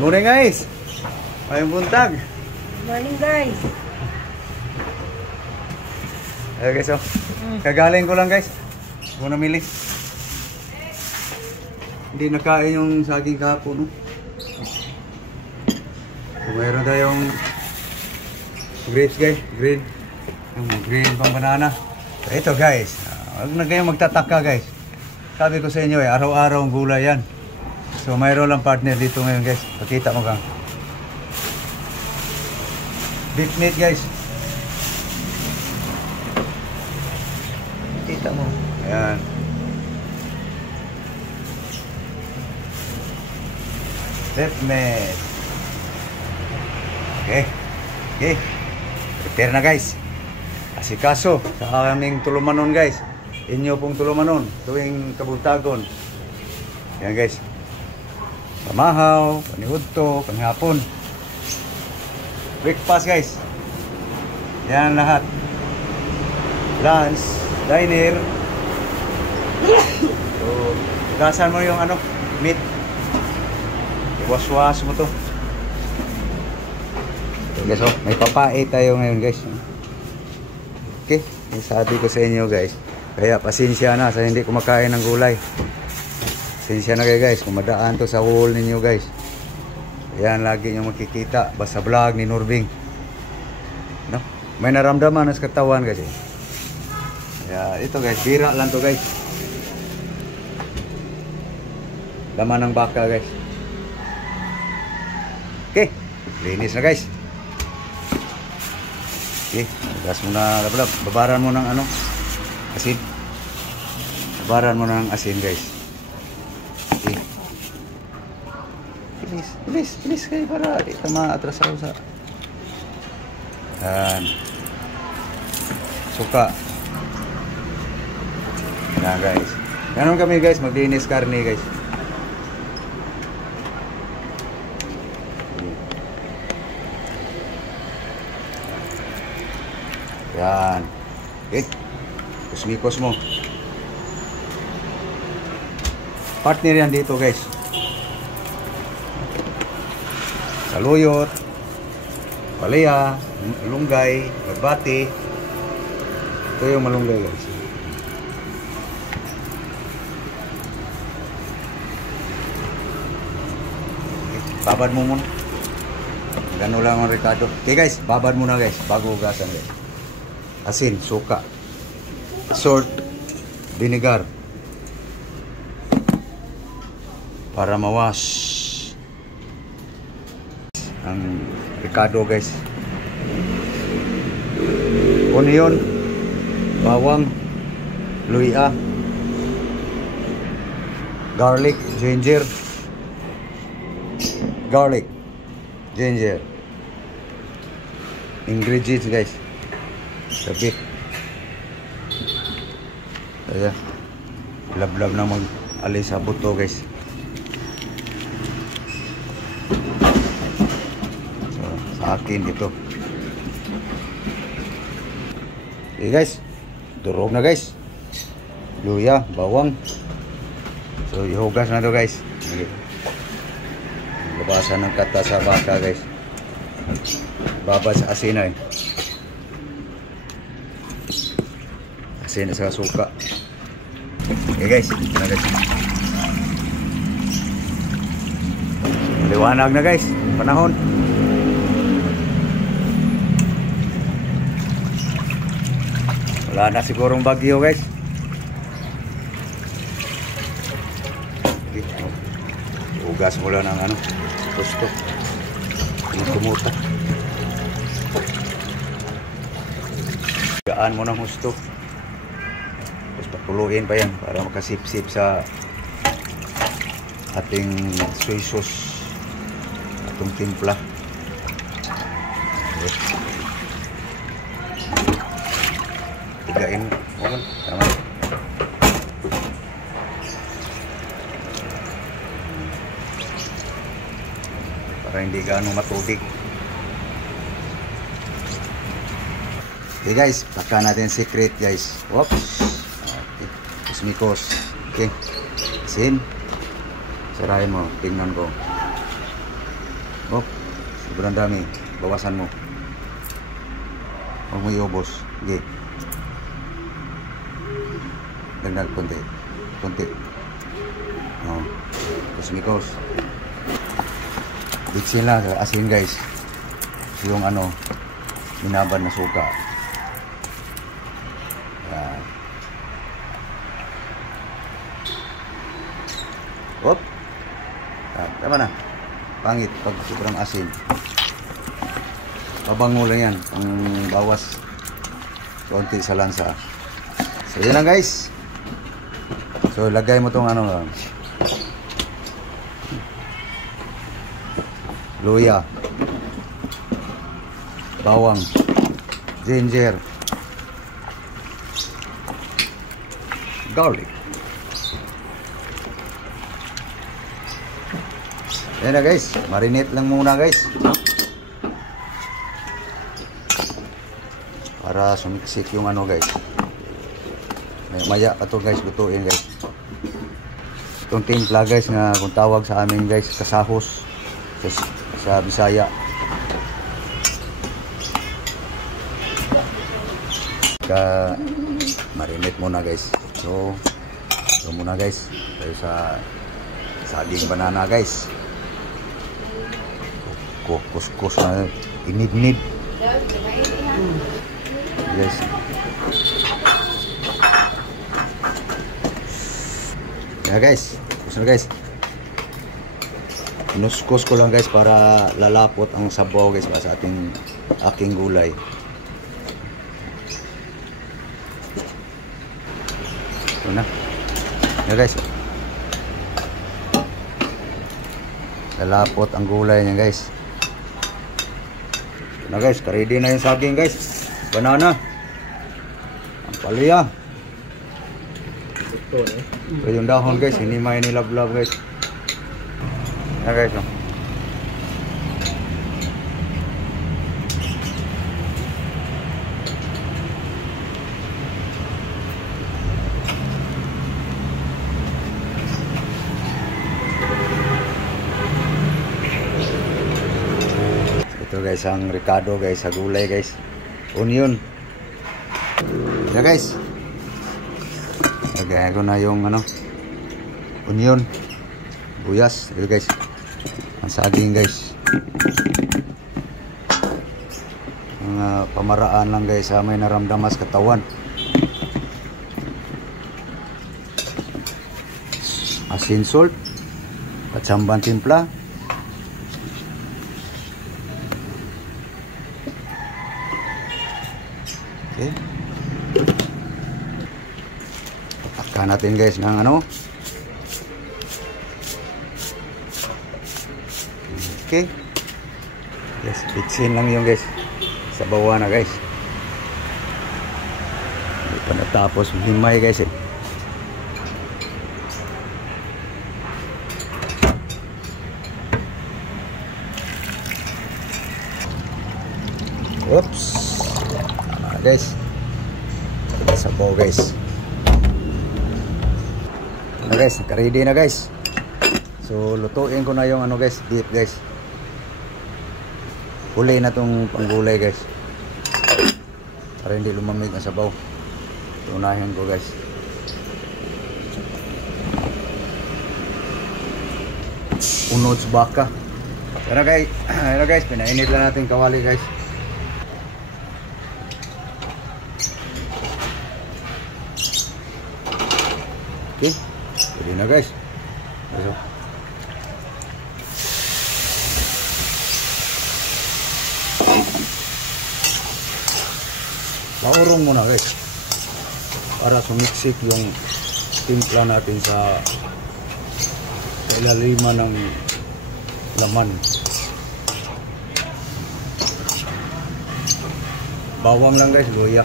Morning guys. Mayong buntag. Morning guys. Ayo guys, oh. Kagaling ko lang guys. Muna namili. Hindi nakain yung saging kahapon, no? So, mayroon tayong grapes guys, green. Yung green pang banana. So, ito guys, huwag na kayong magtataka guys. Sabi ko sa inyo araw-araw ang gulay yan. So mayroon lang partner dito ngayon guys. Pakita mo kang beef meat guys. Kita mo. Ayan. Beef meat. Okay. Okay. Prepare na guys. Asikaso sa aming tulumanon guys. Inyo pong tulumanon tuwing kabuntagon. Ayan guys. Pamahaw, panihudto, panghapon. Breakfast guys. Yan lahat. Lunch, diner. So, gasan mo yung ano, meat. Iwas-was mo to. So guys, oh, may papae tayo ngayon guys. Okay, sabi ko sa inyo guys. Kaya pasensya na sa hindi kumakain ng gulay. Pasensya na kayo guys, kung madaan to sa haul ninyo guys. Ayan, lagi nyo makikita basta vlog ni Norbing, no? May naramdaman na sa katawan guys. Kaya ito guys, bira lang to guys. Laman ng baka guys. Okay, linis na guys. Okay, gas mo na, babaran mo ng ano, asin. Babaran mo ng asin guys. Okay. Bilis kayo para di ka maatrasaw sa suka. Yan guys. Ganon kami guys, maglinis karne guys. Yan. Okay. Kusmikos mo. Partner yan dito guys. Saluyot, palaya, malunggay, magbati. Ito yung malunggay guys. Babad mo muna. Gano'n lang ang Ricardo. Okay guys, babad muna guys, bago hugasan guys. Asin, suka, salt, vinegar. Para mawash ang Ricardo guys. Onion, bawang, luya, garlic, ginger, ingredients guys. Sabi ayan, lab-lab na mag-alis sa buto guys. So, sa akin ito. Okay guys, durog na guys. Luya, bawang. So ihugas na to guys. Okay. Labasan ng kata sa baka guys. Babad sa asin eh. Asin sa suka. Okay guys, na guys. Liwanag na guys, panahon. Wala na sigurong bagyo guys. Okay. Ugas mo lang ng ano, gusto. Kumuta. Gaan mo ng gusto. Tapos pakuluin pa yan para makasip-sip sa ating soy sauce, atong timpla. Tigain mo. Tama. Para hindi gaano matubig. Okay guys, paka natin secret guys. Oops. Okay. Kusmikos. Okay. Asin. Sarayin mo. Tingnan ko. Oh, sobrang dami. Bawasan mo. Huwag mo iubos. Sige. Dagdag konti. Konti. Oh. Kusmikos. Bitsin lang. Asin guys. Yung ano, minabad na suka. Yan. Hop. Tama na. Pangit pag sobrang asin. Pabango lang yan. Ang bawas konti sa lansa. So yan lang guys. So lagay mo tong ano, luya, bawang, ginger, garlic. Yan na guys, marinate lang muna guys para sumiksik yung ano guys. Maya pa to guys, lutuin guys. Itong timpla guys na kung tawag sa amin guys, kasahos sa Bisaya. Marinate muna guys. So ito muna guys tayo sa saging banana guys. Kuskus na inid-nid guys. Ya guys, kuskus guys. Inuskus ko lang guys para lalapot ang sabaw guys sa aking gulay. Ito na. Ya guys. Lalapot ang gulay niya guys. Na guys, ready na yung saging guys. Banana. Ang palaya. Ito yung dahon guys, hindi may nilablab guys. Na guys. Oh. Ito guys ang ricado guys sa gulay guys. Onion. Ya guys. Lagay ko na yung ano, onion, buyas. Ito guys. Ang saging guys. Mga pamaraan lang guys sa may naramdamas katawan. Asin, salt, katsambang timpla. Okay. Takkan natin guys ng ano. Okay. Yes, bitsin lang yung guys. Sa bawah na guys. Hindi pa natapos himay guys eh. Oops. Guys. Sabaw guys. Na guys, naka-ready na guys. So lutuin ko na yung ano guys, beef guys. Huli na tong panggulay guys. Para hindi lumamig ang sabaw. Tunahin ko guys. Unods baka. Pero guys, pinainit lang natin kawali guys. Okay, pwede na guys. So, paurong muna guys para sumiksik yung timpla natin sa ilaliman ng laman. Bawang lang guys, luya.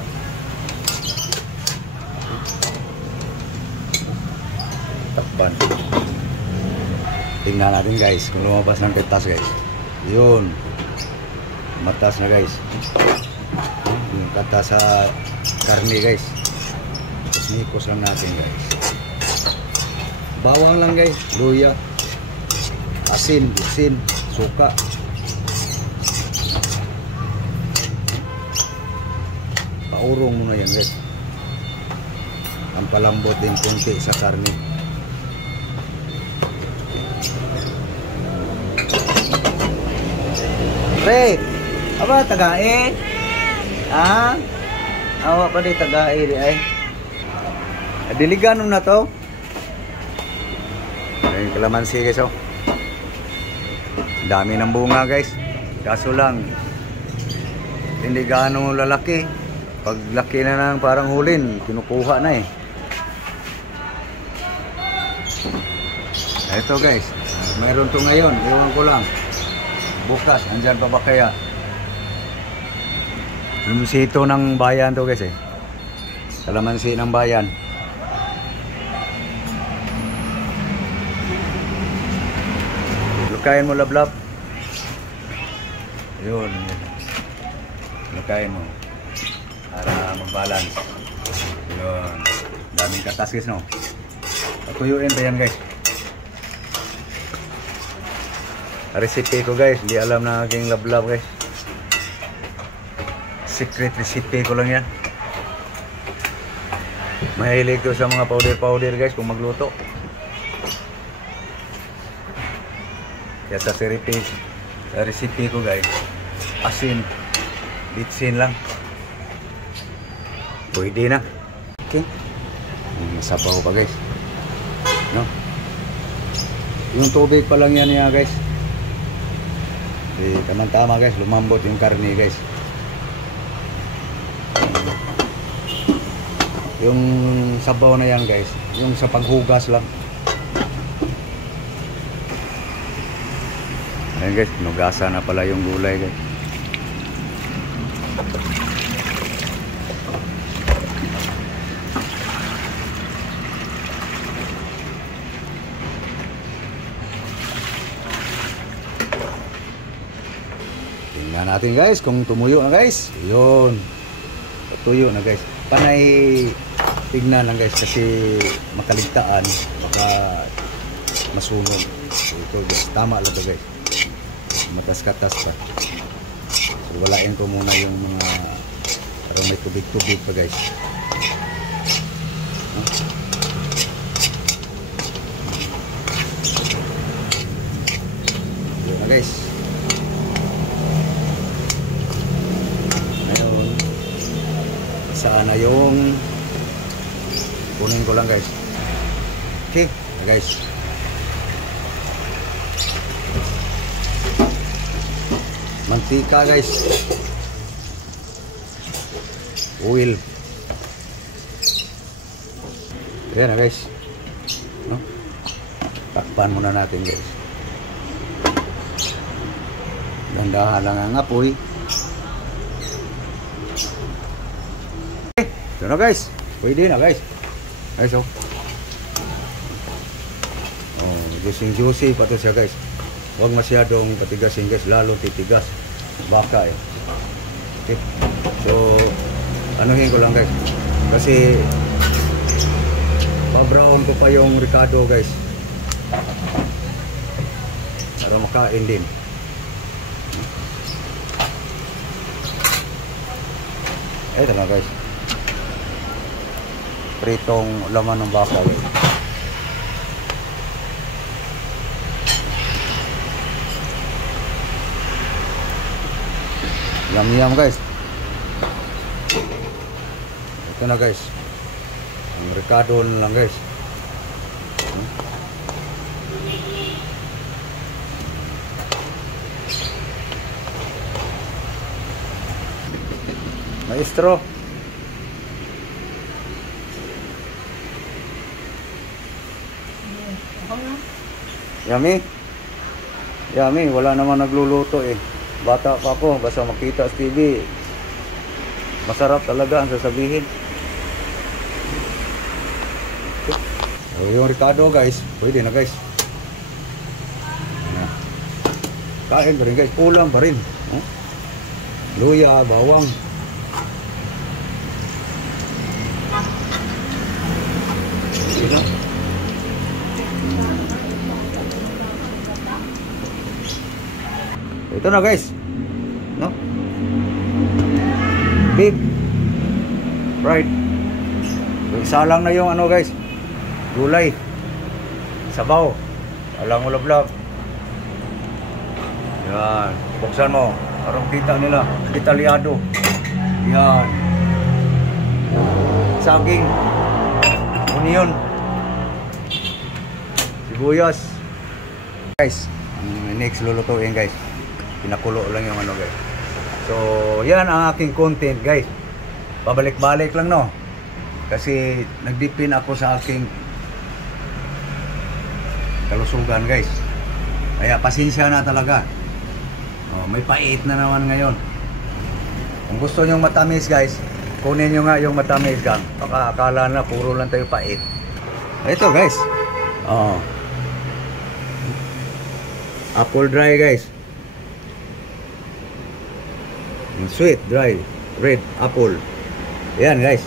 Takpan. Tingnan natin guys kung lumabas ng ketas guys. Yun, matas na guys. Yung kata sa karne guys. Nikos lang natin guys. Bawang lang guys, luya, asin, bitsin, suka. Paurong mo na yan guys. Ang palambot din kunti sa karne. Pre, aba tagae? Ah? Awa pa di tagae di ay. Diligan na to. Ay kalamansi guys oh. Dami ng bunga guys. Kaso lang hindi gaano lalaki. Pag laki na ng parang hulin, kinukuha na eh. Ito guys, mayroon to ngayon, iwan ko lang. Bukas, andyan pa ba kaya? Lumisito ng bayan to guys eh. Kalamansi ng bayan. Lukayin mo lablab. Yun. Lukayin mo. Para mag-balance. Yun. Daming katas guys no. Patuyuin pa yan guys. Recipe ko guys. Hindi alam na aking lablab guys. Secret recipe ko lang yan. Mahilig ko sa mga powder guys kung magluto. Kaya sa recipe ko guys, asin, bitsin lang. Pwede na. Okay. Sabaw pa guys. No? Yung tubig pa lang yan niya guys. Tama-tama guys, lumambot yung karne guys. Yung sabaw na yan guys, yung sa paghugas lang. Ayan guys, nugasa na pala yung gulay guys. Tingnan natin guys kung tumuyo na guys. Yun. Tuyo na guys. Panay tignan lang guys kasi makaligtaan baka masunog. So, ito guys, tama lang to guys. Matas-katas pa. So walain ko muna yung mga parang may tubig-tubig pa guys. Yun na guys. Ngayon sana yung kunin ko lang guys. Okay guys. Mantika guys. Oil. Ayan na guys. No? Takpan muna natin guys. Gandahan lang ang apoy. Okay. Ito na guys. Pwede na guys. Guys oh. Oh, juicy pa to siya guys. Huwag masyadong patigasin guys, lalo titigas baka eh. Okay. So anuhin ko lang guys kasi pa-brown ko pa yung ricado guys para makain din. Ito na guys, pritong laman ng baka guys. Yum guys. Ito na guys. Ang ricado na lang guys. Maestro. Yummy. Yummy, wala naman nagluluto eh. Bata pa ako, basta makita sa TV masarap talaga ang sasabihin. So, yung ricado guys, pwede na guys. Kain pa rin guys, ulam pa rin. Luya, bawang. Ito na guys, no? Beef fried. So, isa lang na yung ano guys, gulay, sabaw, alang ulablab. Yan, buksan mo, parang kita nila, detalyado. Yan, saging, onion, sibuyas. Guys, ang next lulutuin guys, pinakulo lang yung ano guys. So yan ang aking content guys, pabalik-balik lang no, kasi nagdipin ako sa aking kalusugan guys, kaya pasensya na talaga. May pait na naman ngayon. Kung gusto nyo matamis guys, kunin nyo nga yung matamis gang, baka akala na puro lang tayo pait. Ito guys, apple dry guys, sweet dry red apple. Yan guys,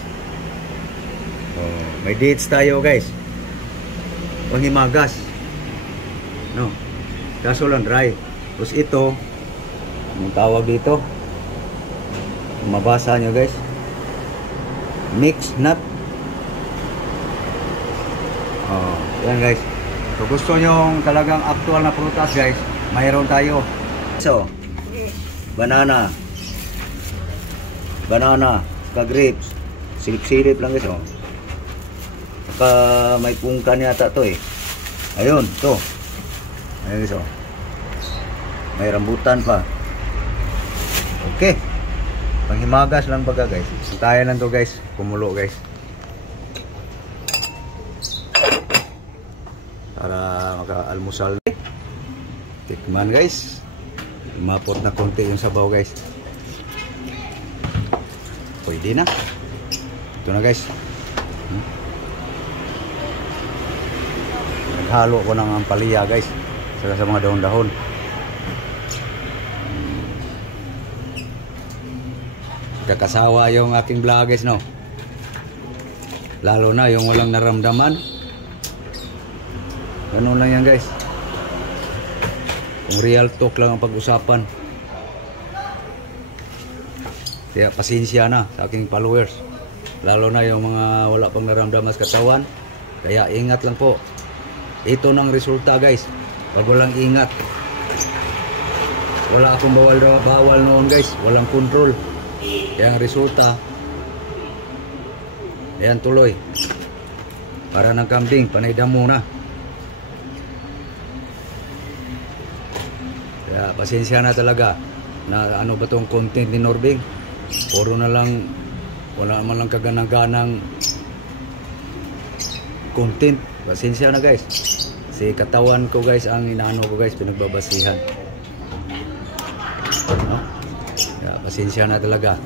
may dates tayo guys, panghimagas no, kaso lang dry. Tapos ito, anong tawag dito, mabasa nyo guys, mixed nut. Yan guys. So gusto nyo talagang actual na prutas guys, mayroon tayo. So banana, saka grapes, silip-silip lang guys. Saka may pungkan yata to eh. Ayun, to. Ayun guys. May rambutan pa. Okay, panghimagas lang baga guys. Tayo lang to guys, kumulo guys, para maka-almusal. Tikman guys, mapot na konti yung sabaw guys. Pwede na. Ito na guys. Naghalo ko ng ampalaya guys, saka sa mga dahon-dahon. Kakasawa yung aking vlog guys no, lalo na yung walang naramdaman. Ganun lang yan guys, kung real talk lang ang pag-usapan. Kaya pasensya na sa aking followers, lalo na yung mga wala pang naramdaman sa katawan. Kaya ingat lang po, ito ng resulta guys. Pag walang ingat, wala akong bawal noon guys, walang control. Kaya ang resulta, ayan tuloy, para ng kambing, panay damo na. Kaya pasensya na talaga na ano ba tong content ni Norbing, puro na lang, wala man lang kaganang-ganang content. Pasensya na guys, si katawan ko guys ang inaano ko guys, pinagbabasihan no? Kaya pasensya na talaga.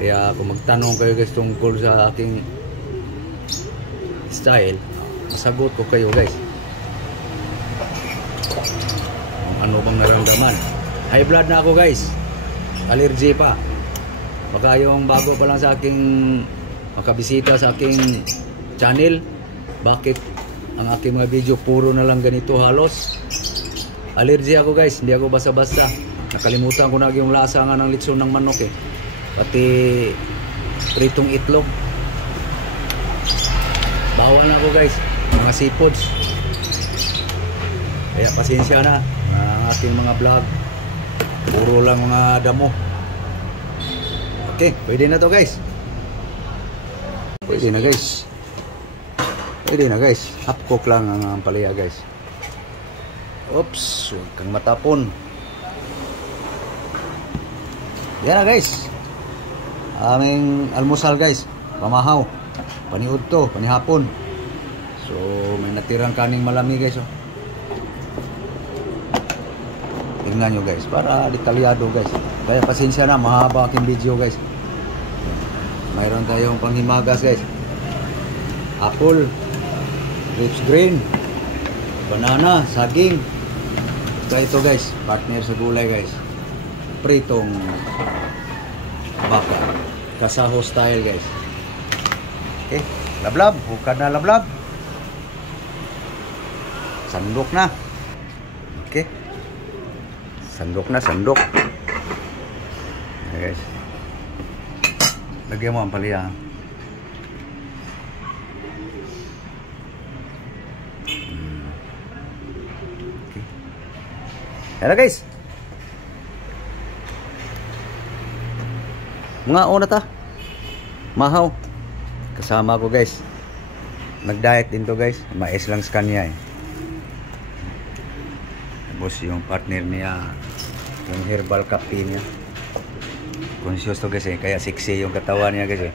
Kaya kung magtanong kayo guys tungkol sa aking style, masagot ko kayo guys kung ano bang naramdaman. High blood na ako guys, allergy pa. Baka yung bago pa lang sa aking makabisita sa aking channel, bakit ang aking mga video puro na lang ganito halos. Allergy ako guys, hindi ako basta-basta. Nakalimutan ko na yung lasa nga ng litson ng manok eh, pati pritong itlog. Bawal na ako guys, mga seafoods. Kaya pasensya na ang ating mga vlog, puro lang mga damo. Okay, pwede na to guys. Pwede na guys. Pwede na guys. Half cook lang ang palaya guys. Oops, huwag kang matapon. Yan na guys, aming almusal guys, pamahaw, paniud to, panihapon. So may natirang kaning malami guys oh. Tingnan nyo guys, para detalyado guys. Kaya pasensya na, mahaba aking video guys. Mayroon tayong panghimagas guys, apple, grapes green, banana, saging. Kaya ito guys, partner sa gulay guys, pritong baka, kasaho style guys. Okay, lablab, bukan na lablab, sandok na. Okay, sandok na, sandok. Okay, guys. Lagyan mo ang palya. Okay. Ayan guys. Mga una ta. Mahaw. Kasama ko guys. Nag-diet din to guys. Mais lang sa kanya eh. Tapos yung partner niya, yung herbal coffee niya. Conscious to guys eh. Kaya sexy yung katawan niya guys eh.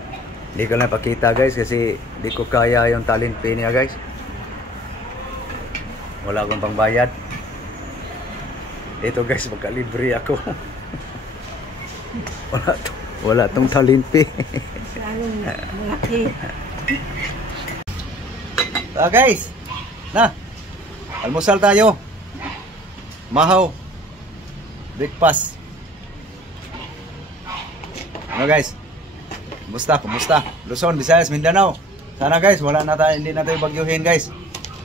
Hindi ko lang pakita guys kasi hindi ko kaya yung talent pay niya guys. Wala akong pangbayad. Dito guys, magkalibre ako. Wala tong talent pay. Guys, na almusal tayo. Mahaw breakfast. Ano guys, kumusta? Luzon, Visayas, Mindanao. Sana guys, hindi na tayo bagyuhin guys.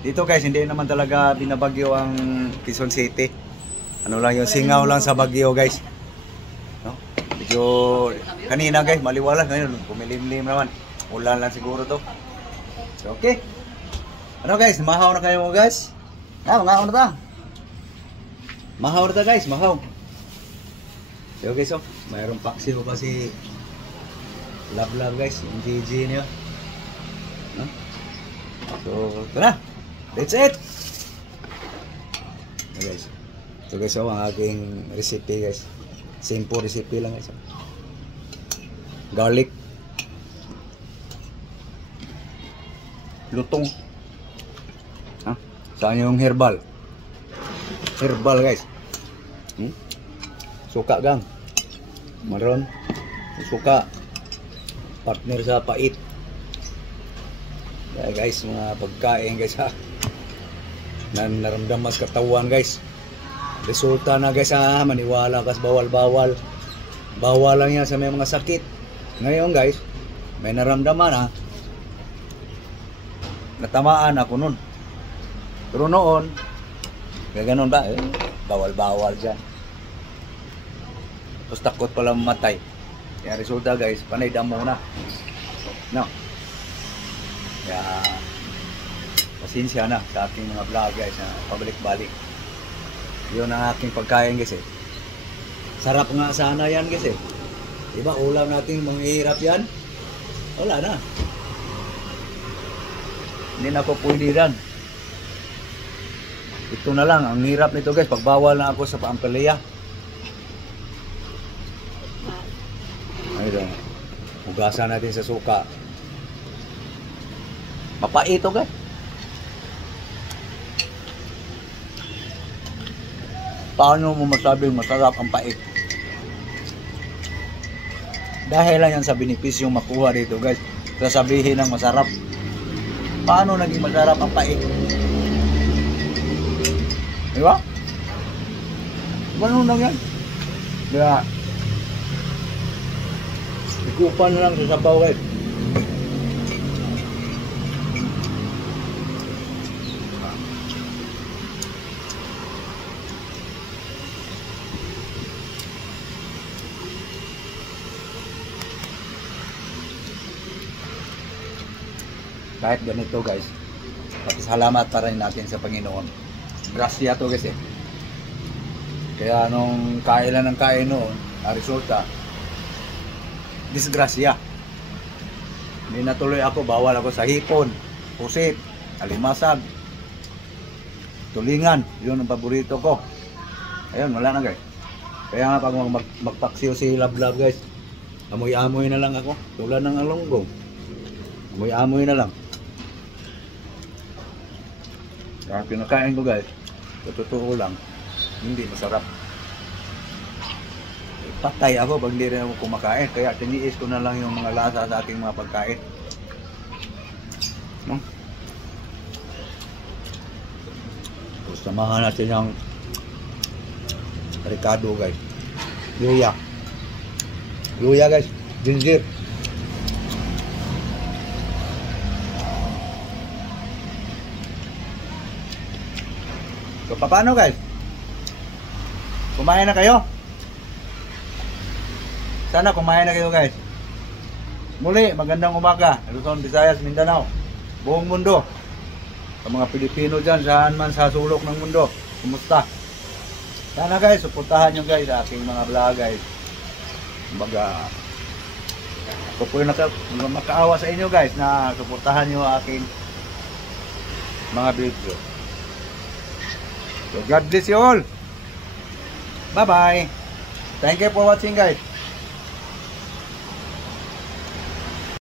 Dito guys, hindi naman talaga binabagyo ang Quezon City. Ano lang yung singaw lang sa bagyo guys. No? Medyo kanina guys, maliwalas. Ngayon, pumilimlim naman. Ulan lang siguro to. So, okay. Ano guys, mahaw na kayo guys. Mahaw na ta. Mahaw na ta guys, mahaw. So guys, so, mayroong paksiw pa si Love guys, yung GG niya. No? So, tara. That's it. Okay, guys. So guys, so, ang aking recipe guys. Simple recipe lang guys. Garlic. Lutong. Saan yung herbal? Herbal guys. Suka gang. Maron. Suka. Partner sa pait. Yeah, guys, mga pagkain guys ha. Naramdaman sa katawan guys. Resulta na guys ha. Maniwala kas bawal-bawal. Bawal lang yan sa may mga sakit. Ngayon guys, may naramdaman ha. Natamaan ako nun. Pero noon, gano'n ba? Bawal-bawal dyan. Tapos takot pala mamatay. Kaya resulta guys, panay damo na. No? Kaya, pasensya na sa aking mga vlog guys na pabalik-balik. Yun ang aking pagkain guys eh. Sarap nga sana yan guys eh. Diba ulam natin manghihirap yan? Wala na. Hindi na ako pwede rin. Ito na lang, ang hirap nito guys, pagbawal na ako sa paampalaya. Ayun, hugasan natin sa suka. Mapait ito guys. Paano mo masabing masarap ang pait? Dahil lang yan sa benepisyo makuha dito guys. Sasabihin ng masarap. Paano naging masarap ang pait? Diba? Ganun lang yan. Kaya, ikupan na lang sa sabaw guys. Kahit ganito guys, salamat pa rin natin sa Panginoon. Grasya to guys eh. Kaya nung kailan ng kain noon, ang resulta, disgrasya. Hindi natuloy ako, bawal ako sa hipon, pusit, alimasag, tulingan. Yun ang paborito ko. Ayun, wala na guys. Kaya nga pag magpaksiw si Love guys, amoy-amoy na lang ako. Tulad ng alonggong. Amoy-amoy na lang. Kaya pinakain ko guys, sa totoo lang, hindi masarap. Patay ako pag hindi rin ako kumakain. Kaya tiniis ko na lang yung mga lasa sa ating mga pagkain. No? Tapos samahan natin yung Ricardo guys. Luya. Luya guys. Ginger. So paano guys? Kumain na kayo? Sana kumain na kayo guys. Muli, magandang umaga. Luzon, Visayas, Mindanao. Buong mundo. Sa mga Pilipino dyan, saan man sa sulok ng mundo. Kumusta? Sana guys, suportahan nyo guys sa aking mga vlog guys. Kumbaga, ako po yung makaawa sa inyo guys na suportahan nyo aking mga video. So God bless you all. Bye bye. Thank you for watching guys.